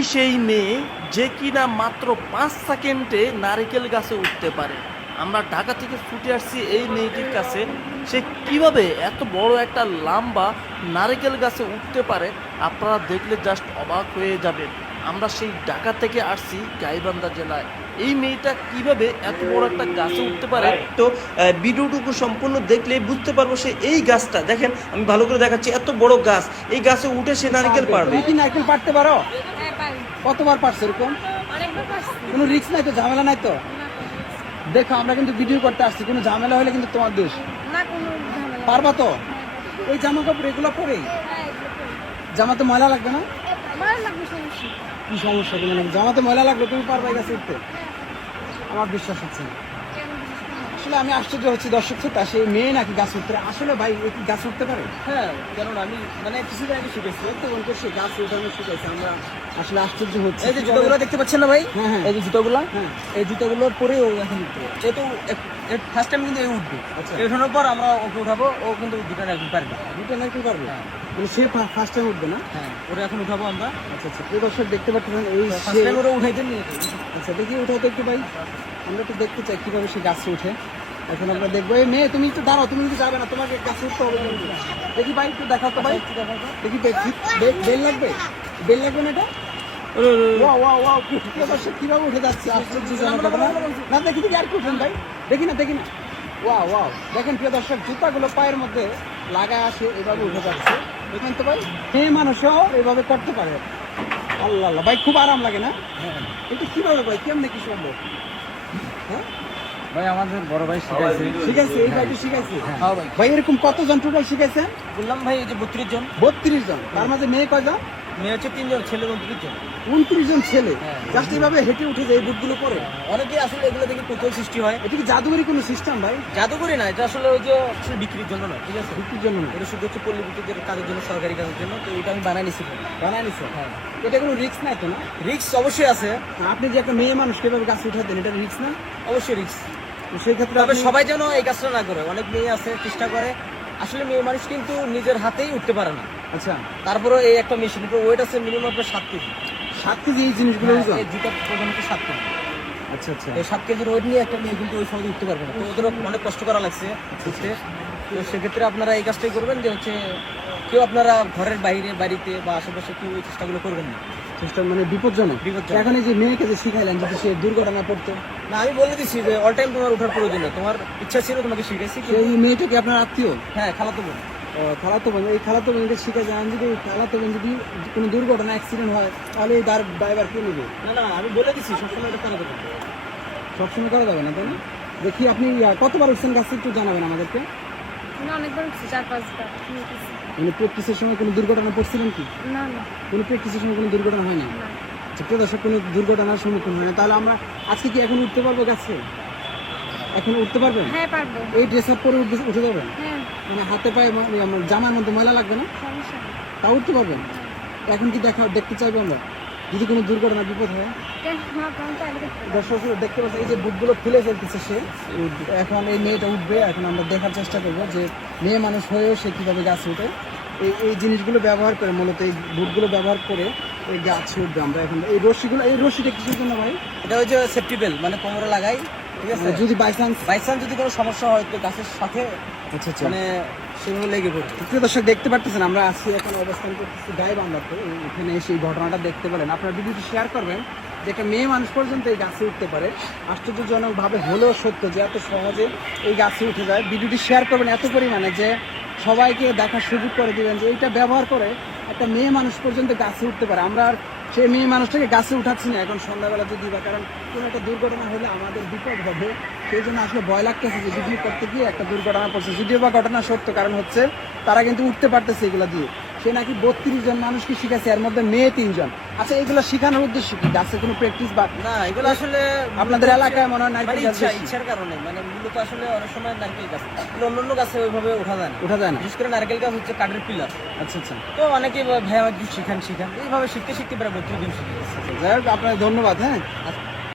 এই সেই মেয়ে যে কিনা মাত্র পাঁচ সেকেন্ডে নারিকেল গাছে উঠতে পারে। আমরা ঢাকা থেকে ছুটে আসছি এই মেয়েটির কাছে। সে কীভাবে এত বড় একটা লাম্বা নারিকেল গাছে উঠতে পারে আপনারা দেখলে জাস্ট অবাক হয়ে যাবেন। আমরা সেই ঢাকা থেকে আসছি গাইবান্ধা জেলায়। এই মেয়েটা কীভাবে এত বড় একটা গাছে উঠতে পারে? তো ভিডিওটুকু সম্পূর্ণ দেখলে বুঝতে পারব সে এই গাছটা। দেখেন আমি ভালো করে দেখাচ্ছি এত বড় গাছ। এই গাছে উঠে সে নারিকেল পারবে তুমি নারকেল পারতে পারো পারি? কতবার পারছ এরকম? কোনো রিস্ক নাই তো? ঝামেলা নাই তো? দেখো আমরা কিন্তু ভিডিও করতে আসছি। কোনো ঝামেলা হলে কিন্তু তোমার দোষ। পারবা তো? ওই এই জামা কাপড় এগুলো পরেই? হ্যাঁ, এগুলো জামাতে ময়লা লাগবে না? কি সমস্যা তোমার? জামাতে ময়লা লাগবে তুমি পারবা এই গাছে উঠতে। আমার বিশ্বাস হচ্ছে না? আসলে আমি আশ্চর্য হচ্ছি দর্শক শ্রোতা সেই মেয়ে নাকি গাছ উঠতে আসলে ভাই কি গাছ উঠতে পারে? হ্যাঁ কারণ আমি মানে কিছুদিন আগে শিখেছি এই তো সে গাছ উঠানো শিখেছে আমরা আসলে আশ্চর্য হচ্ছি। এই যে জুতোগুলো দেখতে পাচ্ছেন না ভাই? হ্যাঁ, হ্যাঁ। এই যে জুতোগুলো? হ্যাঁ। এই জুতোগুলো পরে ও এখন উঠতে। এ তো ফার্স্ট টাইম কিন্তু এই উঠবে। আচ্ছা। এই পর আমরা ওকে উঠাবো ও কিন্তু দুটো এখন পারবে। দুটো নারকেল পারবে? মানে সে ফার্স্ট টাইম উঠবে না? হ্যাঁ ওরা এখন উঠাবো আমরা। আচ্ছা আচ্ছা। প্রিয় দর্শক দেখতে পাচ্ছেন এই ফার্স্ট টাইম ওরা উঠাইতে নিয়ে আচ্ছা দেখি উঠাও তো একটু ভাই। আমরা তো দেখতে চাই কীভাবে সে গাছে উঠে। এখন আমরা দেখব এই মেয়ে তুমি একটু দাঁড়াও তুমি কিন্তু যাবে না তোমাকে গাছে উঠতে হবে। দেখি ভাই একটু দেখাও তো ভাই। দেখি বেল লাগবে? বেল লাগবে না এটা? কীভাবে উঠে যাচ্ছে? না দেখি দেখি আর কি উঠেন ভাই। দেখি না দেখি না। ওয়া ওয়া দেখেন প্রিয় দর্শক জুতাগুলো পায়ের মধ্যে লাগায় আসে এভাবে উঠে যাচ্ছে। দেখেন তো ভাই মেয়ে মানুষও এভাবে করতে পারে। আল্লাহ আল্লাহ। ভাই খুব আরাম লাগে না? এটা কীভাবে ভাই? কেমনে কি সম্ভব? হ্যাঁ? ভাই আমাদের বড় ভাই শিখাইছে। শিখাইছে এই ভাইটি শিখাইছে। হ্যাঁ। ভাই ভাই এরকম কতজন টোটাল শিখাইছেন? বললাম ভাই এই যে বত্রিশ জন। বত্রিশ জন। তার মাঝে মেয়ে কয়জন? মেয়ে হচ্ছে তিনজন ছেলে উনত্রিশ জন উনত্রিশ জন ছেলে। হ্যাঁ। জাস্ট এইভাবে হেঁটে উঠে যায় এই বুটগুলো পরে। অনেকে আসলে এগুলো থেকে কৌতূহল সৃষ্টি হয়। এটা কি জাদুঘরি কোনো সিস্টেম ভাই? জাদুকরি না এটা আসলে ওই যে আসলে বিক্রির জন্য না ঠিক আছে? বিক্রির জন্য এটা শুধু হচ্ছে পল্লী বিদ্যুতের কাজের জন্য সরকারি কাজের জন্য তো এটা আমি বানাই নিছি। বানায় নিছে? হ্যাঁ। এটা কোনো রিস্ক নাই তো না? রিক্স অবশ্যই আছে। আপনি যে একটা মেয়ে মানুষ কীভাবে গাছ উঠে দেন এটা রিস্ক না? অবশ্যই রিক্স তো সেই ক্ষেত্রে তবে সবাই যেন এই কাজটা না করে। অনেক মেয়ে আছে চেষ্টা করে। আসলে মেয়ে মানুষ কিন্তু নিজের হাতেই উঠতে পারে না। আচ্ছা। তারপরে এই একটা মেশিন ওয়েট আছে মিনিমাম আপনার সাত কেজি। সাত কেজি এই জিনিসগুলো জুতা প্রধানত সাত কেজি। আচ্ছা আচ্ছা। এই সাত কেজির ওয়েট নিয়ে একটা মেয়ে কিন্তু ওই সময় উঠতে পারবে না। তো ওদের অনেক কষ্ট করা লাগছে। উঠতে তো সেক্ষেত্রে আপনারা এই কাজটাই করবেন যে হচ্ছে কেউ আপনারা ঘরের বাইরে বাড়িতে বা আশেপাশে কেউ এই চেষ্টাগুলো করবেন না। সিস্টেম মানে বিপজ্জনক। বিপজ্জনক। এখন এই যে মেয়েকে যে শিখাইলেন যদি সে দুর্ঘটনা পড়তো। না আমি বলে দিচ্ছি যে অল টাইম তোমার ওঠার প্রয়োজন নেই। তোমার ইচ্ছা ছিল তোমাকে শিখাইছি কিন্তু সেই মেয়েটা কি আপনার আত্মীয়? হ্যাঁ খালাতো বোন। খালাতো বোন। এই খালাতো বোনকে শিখে যান যদি এই খালাতো বোন যদি কোনো দুর্ঘটনা অ্যাক্সিডেন্ট হয় তাহলে এই তার ড্রাইভার কে নেবে? না না আমি বলে দিচ্ছি সবসময় এটা করা যাবে। সবসময় করা যাবে না তাই না? দেখি আপনি কতবার উঠছেন গাছে একটু জানাবেন আমাদেরকে। আমি অনেকবার উঠছি চার পাঁচবার মানে প্র্যাকটিসের সময় কোনো দুর্ঘটনা পড়ছিলেন কি? না না। কোনো প্র্যাকটিসের সময় কোনো দুর্ঘটনা হয় না। আচ্ছা প্রিয় দর্শক কোনো দুর্ঘটনার সম্মুখীন হয় না তাহলে আমরা আজকে কি এখন উঠতে পারব গাছে? এখন উঠতে পারবেন? হ্যাঁ পারব। এই ড্রেস আপ পরে উঠে যাবেন? হ্যাঁ। মানে হাতে পায়ে আমার জামার মধ্যে ময়লা লাগবে না? সমস্যা নেই। তা উঠতে পারবেন? এখন কি দেখা দেখতে চাইব আমরা? যদি কোনো দুর্ঘটনা বিপদ হয়? চাইলে দেখতে দর্শক দেখতে পাচ্ছি এই যে বুটগুলো খুলে ফেলতেছে সে এখন এই মেয়েটা উঠবে এখন আমরা দেখার চেষ্টা করব যে মেয়ে মানুষ হয়েও সে কীভাবে গাছ উঠে। এই এই জিনিসগুলো ব্যবহার করে মূলত এই বুটগুলো ব্যবহার করে এই গাছ উঠবে আমরা এখন। এই রশিগুলো এই রশিটা কিছুর জন্য ভাই? এটা হচ্ছে সেফটি বেল মানে কোমরে লাগাই। ঠিক আছে? মানে যদি বাই চান্স বাই চান্স যদি কোনো সমস্যা হয় তো গাছের সাথে আচ্ছা আচ্ছা। মানে সেভাবে লেগে পড়বে। প্রিয় দর্শক দেখতে পারতেছেন আমরা আছি এখন অবস্থান করতেছি গায়ে বাংলাতে এখানে এসে এই ঘটনাটা দেখতে পারেন আপনারা ভিডিওটি শেয়ার করবেন যে একটা মেয়ে মানুষ পর্যন্ত এই গাছে উঠতে পারে। আশ্চর্যজনকভাবে হলেও সত্য যে এত সহজে এই গাছে উঠে যায়। ভিডিওটি শেয়ার করবেন এত পরিমাণে যে সবাইকে দেখার সুযোগ করে দিবেন যে এইটা ব্যবহার করে একটা মেয়ে মানুষ পর্যন্ত গাছে উঠতে পারে। আমরা আর সেই মেয়ে মানুষটাকে গাছে উঠাচ্ছি না এখন সন্ধ্যাবেলা যদি বা, কারণ কোনো একটা দুর্ঘটনা হলে আমাদের বিপদ হবে। সেই জন্য আসলে ভয় লাগতেছে যে ভিডিও করতে গিয়ে একটা দুর্ঘটনা পড়ছে। যদিও বা ঘটনা সত্য, কারণ হচ্ছে তারা কিন্তু উঠতে পারতেছে এগুলো দিয়ে। সে নাকি বত্রিশ জন মানুষকে শিখাচ্ছে এর মধ্যে মেয়ে তিনজন। আচ্ছা এগুলো শেখানোর উদ্দেশ্য কি? গাছে কোনো প্র্যাকটিস বা না এগুলো আসলে আপনাদের এলাকায় মনে হয় নারকেল গাছ ইচ্ছার কারণে। মানে মূলত আসলে অনেক সময় নারকেল গাছ। কিন্তু অন্যান্য গাছে ওইভাবে ওঠা যায় না। ওঠা যায় না। বিশেষ করে নারকেল গাছ হচ্ছে কাঠের পিলার। আচ্ছা আচ্ছা। তো অনেকে ভাই শিখান শিখান। এইভাবে শিখতে শিখতে প্রায় বত্রিশ দিন শিখে যাই হোক আপনার ধন্যবাদ হ্যাঁ? আচ্ছা।